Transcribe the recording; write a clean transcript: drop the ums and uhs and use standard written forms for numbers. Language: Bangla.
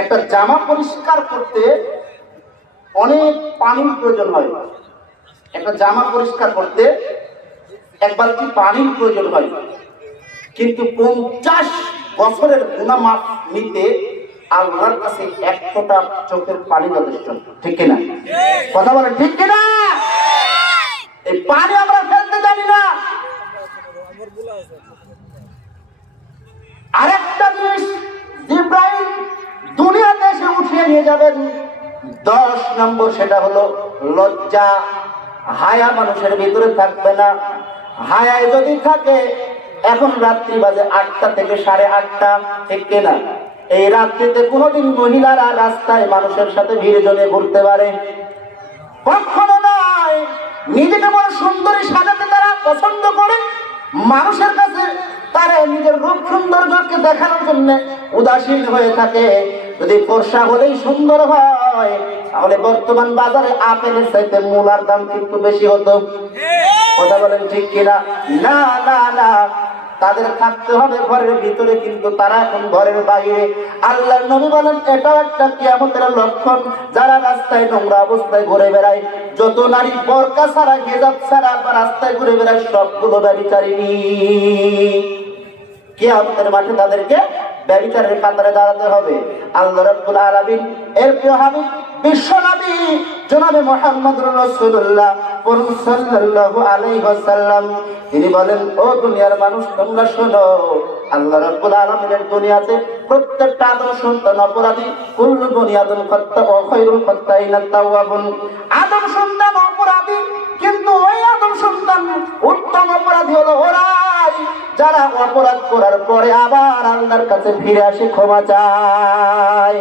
একটা জামা পরিষ্কার করতে অনেক পানির প্রয়োজন হয়। একটা জামা পরিষ্কার করতে এক বালতি পানির প্রয়োজন হয়, কিন্তু 50 বছরের গুনাহ মাফ নিতে আল্লাহর কাছে এক ফোঁটা চোখের পানি যথেষ্ট। ঠিক কিনা? কথা বলেন ঠিক কিনা? এই পানি আমরা ফেলতে জানি না। আরেকটা জিনিস জিবরাইল দুনিয়াতে এসে উঠিয়ে নিয়ে যাবেন 10 নম্বর, সেটা হলো লজ্জা। হায়া মানুষের ভিতরে থাকবে না। হায়ায় যদি থাকে, এখন রাত্রি বাজে 8টা থেকে 8:30, ঠিক কিনা? এই রাত্রিতে কোনোদিন মহিলারা রাস্তায় মানুষের সাথে ভিড় জমে ঘুরতে পারে? কখনো নয়। নিজেকে বড় সুন্দরী সাজাতে তারা পছন্দ করে, মানুষের কাছে তারা নিজের রূপ সৌন্দর্যকে দেখানোর জন্য উদাসীন হয়ে থাকে। যদি ফর্সা হলেই সুন্দর হয়, তাহলে বর্তমান বাজারে আপেলের চাইতে মূলার দাম কিন্তু বেশি হতো। কথা বলেন ঠিক কিনা? না না না, তাদের থাকতে হবে ঘরের ভিতরে, কিন্তু তারা এখন ঘরের বাইরে। আল্লাহর নবী বলেন এটাও একটা কিয়ামতের লক্ষণ। যারা রাস্তায় নোংরা অবস্থায় ঘুরে বেড়ায়, যত নারী বোরকা ছাড়া হিজাব ছাড়া রাস্তায় ঘুরে বেড়ায়, সবগুলো ব্যভিচারিণী। কিয়ামতের মাঠে তাদেরকে ব্যভিচারের কাতারে দাঁড়াতে হবে। আল্লাহ রাব্বুল আলামিন এর প্রিয় হাবিব বিশ্ব নবী জনাবে মুহাম্মদুর রাসূলুল্লাহ সাল্লাল্লাহু আলাইহি ওয়াসাল্লাম তিনি বলেন, ও দুনিয়ার মানুষ তোমরা শোনো, আল্লাহ রাব্বুল আলামিনের দুনিয়াতে প্রত্যেকটা আদম সন্তান অপরাধী। কুল্লু বুনিয়াদুন খাত্তা ওয়া খায়রুল খাত্তাইনা তাওয়াবুন। আদম সন্তান অপরাধী, কিন্তু ওই আদম সন্তান উত্তম অপরাধী হলো ওরাই যারা অপরাধ করার পরে আবার আল্লাহর কাছে ফিরে আসে, ক্ষমা চায়।